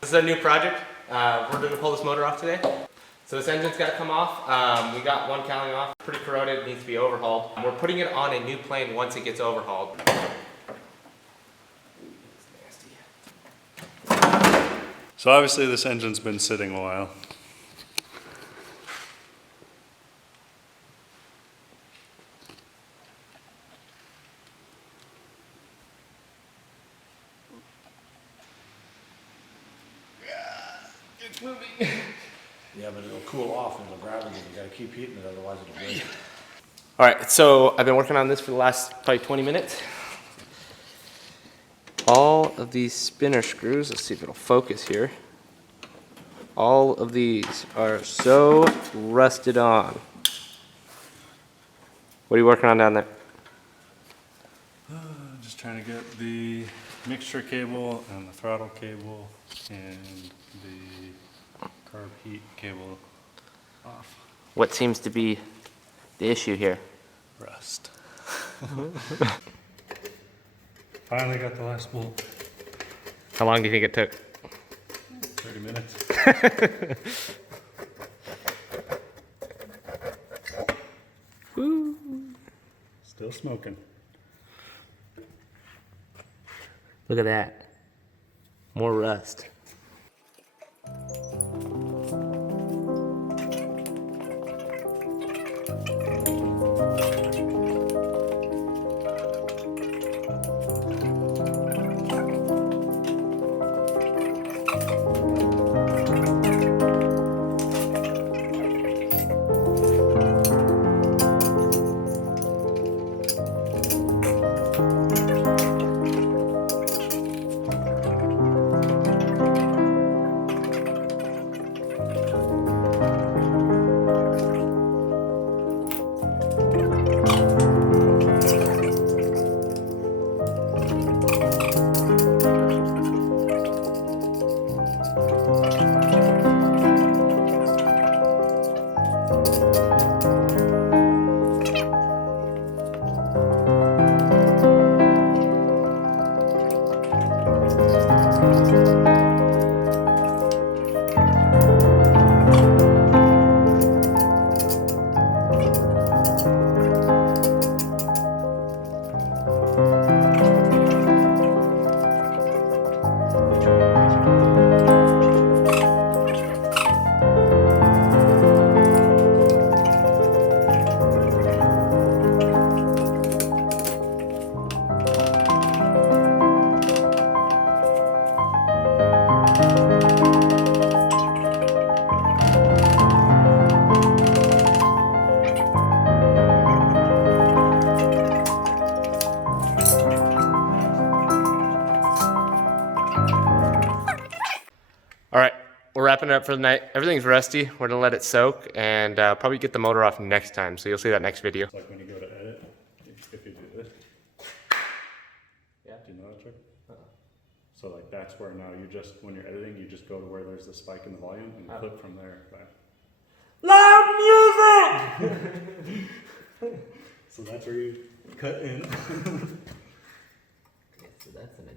This is our new project. We're going to pull this motor off today. So this engine's got to come off. We got one cowling off, pretty corroded, it needs to be overhauled. We're putting it on a new plane once it gets overhauled. So obviously this engine's been sitting a while. It's moving. Yeah, but it'll cool off and it'll grab it. You gotta keep heating it, otherwise it'll break. All right, so I've been working on this for the last probably 20 minutes. All of these spinner screws, let's see if it'll focus here. All of these are so rusted on. What are you working on down there? Just trying to get the mixture cable and the throttle cable and the carb heat cable off. What seems to be the issue here? Rust. Finally got the last bolt. How long do you think it took? 30 minutes. Woo. Still smoking. Look at that. More rust. All right, we're wrapping it up for the night. Everything's rusty. We're gonna let it soak and probably get the motor off next time. So you'll see that next video. It's like when you go to edit, if you do this. Yeah. Do you know that trick? So like that's where now you just, when you're editing, you just go to where there's the spike in the volume and clip from there. Loud music! So that's where you cut in. So that's an